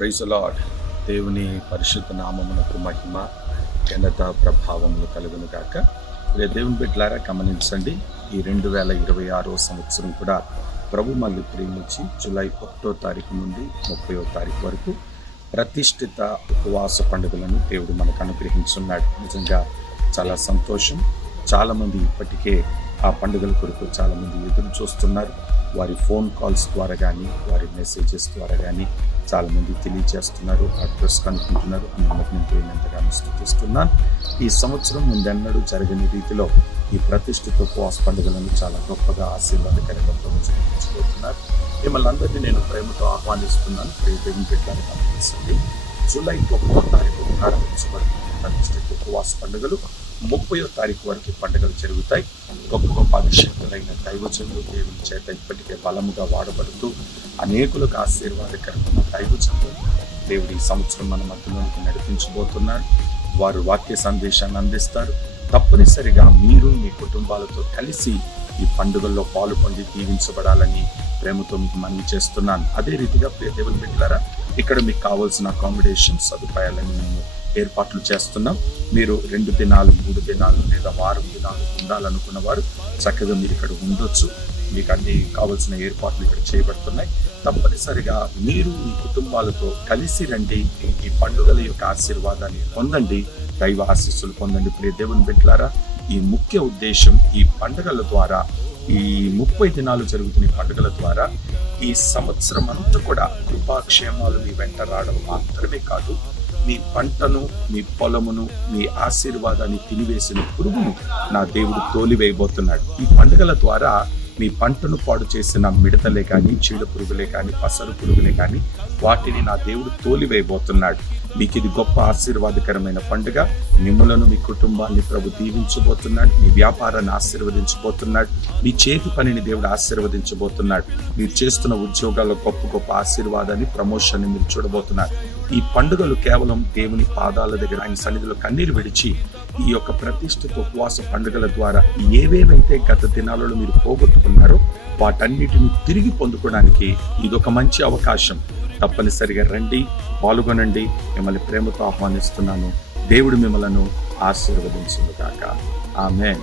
Praise lord. దేవుని పరిశుద్ధ నామమునకు మహిమ ఘనత ప్రభావములు కలుగును గాక. దేవుని బిడ్డలారా గమనించండి, ఈ 2026 సంవత్సరం కూడా ప్రభు మళ్ళీ ప్రేమించి జూలై 1వ తారీఖు నుండి 30వ తారీఖు వరకు ప్రతిష్ఠిత ఉపవాస పండుగలను దేవుడు మనకు అనుగ్రహించున్నాడు. నిజంగా చాలా సంతోషం. చాలామంది ఇప్పటికే ఆ పండుగల కొరకు చాలామంది ఎదురు చూస్తున్నారు. వారి ఫోన్ కాల్స్ ద్వారా కానీ వారి మెసేజెస్ ద్వారా కానీ చాలామంది తెలియజేస్తున్నారు, అడ్రస్ కనుక్కుంటున్నారు. అందుకు నేను దేవుని ఎంతగానో స్తుతిస్తున్నాను. ఈ సంవత్సరం ముందెన్నడూ జరగని రీతిలో ఈ ప్రతిష్ఠిత ఉపవాస పండుగలను చాలా గొప్పగా ఆశీర్వాదకరంగా ప్రవేశించబోతున్నారు. మిమ్మల్ని అందరినీ నేను ప్రేమతో ఆహ్వానిస్తున్నాను. దేవుని బిడ్డలను గమనించండి, జూలై 1వ తారీఖు ప్రారంభించబడుతున్న ప్రతిష్ఠిత ఉపవాస పండుగలు 30వ తారీఖు వరకు పండుగలు జరుగుతాయి. గొప్ప గొప్ప అభిషేకులైన దైవజనులు దేవుని చేత ఇప్పటికే బలముగా వాడబడుతూ అనేకులకు ఆశీర్వాదకరమైన దైవజనులు దేవుడి ఈ సంవత్సరం మన మధ్యలోనికి నడిపించబోతున్నారు. వారు వాక్య సందేశాన్ని అందిస్తారు. తప్పనిసరిగా మీరు మీ కుటుంబాలతో కలిసి ఈ పండుగల్లో పాలు పొంది దీవించబడాలని ప్రేమతో మీకు మనవి చేస్తున్నాను. అదే రీతిగా ప్రియ దేవుని బిడ్డలారా, ఇక్కడ మీకు కావాల్సిన అకామిడేషన్ సదుపాయాలను మేము ఏర్పాట్లు చేస్తున్నాం. మీరు 2 దినాలు 3 దినాలు లేదా వారం దినాలు ఉండాలనుకున్న వారు చక్కగా మీరు ఇక్కడ ఉండొచ్చు. మీకు అన్ని కావాల్సిన ఏర్పాట్లు ఇక్కడ చేయబడుతున్నాయి. తప్పనిసరిగా మీరు మీ కుటుంబాలతో కలిసి రండి. ఈ పండుగల యొక్క ఆశీర్వాదాన్ని పొందండి, దైవ ఆశీస్సులు పొందండి. ప్రియ దేవుని బిడ్డలారా, ఈ ముఖ్య ఉద్దేశం ఈ పండుగల ద్వారా, ఈ 30 దినాలు జరుగుతున్న ఈ పండుగల ద్వారా ఈ సంవత్సరం అంతా కూడా కృపాక్షేమాలు మీ వెంట రావడం మాత్రమే కాదు, మీ పంటను, మీ పొలమును, మీ ఆశీర్వాదాన్ని తినివేసిన పురుగును నా దేవుడు తోలివేయబోతున్నాడు. ఈ పండుగల ద్వారా మీ పంటను పాడు చేసిన మిడతలే కానీ, చీడ పురుగులే కానీ, పసరు పురుగులే కానీ వాటిని నా దేవుడు తోలివేయబోతున్నాడు. మీకు ఇది గొప్ప ఆశీర్వాదకరమైన పండుగ. మిమ్మలను, మీ కుటుంబాన్ని ప్రభు దీవించబోతున్నాడు. మీ వ్యాపారాన్ని ఆశీర్వదించబోతున్నాడు. మీ చేతి పనిని దేవుడు ఆశీర్వదించబోతున్నాడు. మీరు చేస్తున్న ఉద్యోగాల్లో గొప్ప గొప్ప ఆశీర్వాదాన్ని, ప్రమోషన్ని మీరు చూడబోతున్నారు. ఈ పండుగలు కేవలం దేవుని పాదాల దగ్గర ఆయన సన్నిధిలో కన్నీరు విడిచి ఈ యొక్క ప్రతిష్ఠిత ఉపవాస పండుగల ద్వారా ఏవేవైతే గత దినాలలో మీరు పోగొట్టుకున్నారో వాటన్నిటిని తిరిగి పొందుకోవడానికి ఇదొక మంచి అవకాశం. తప్పనిసరిగా రండి, పాల్గొనండి. మిమ్మల్ని ప్రేమతో ఆహ్వానిస్తున్నాను. దేవుడు మిమ్మలను ఆశీర్వదించును గాక. ఆమేన్.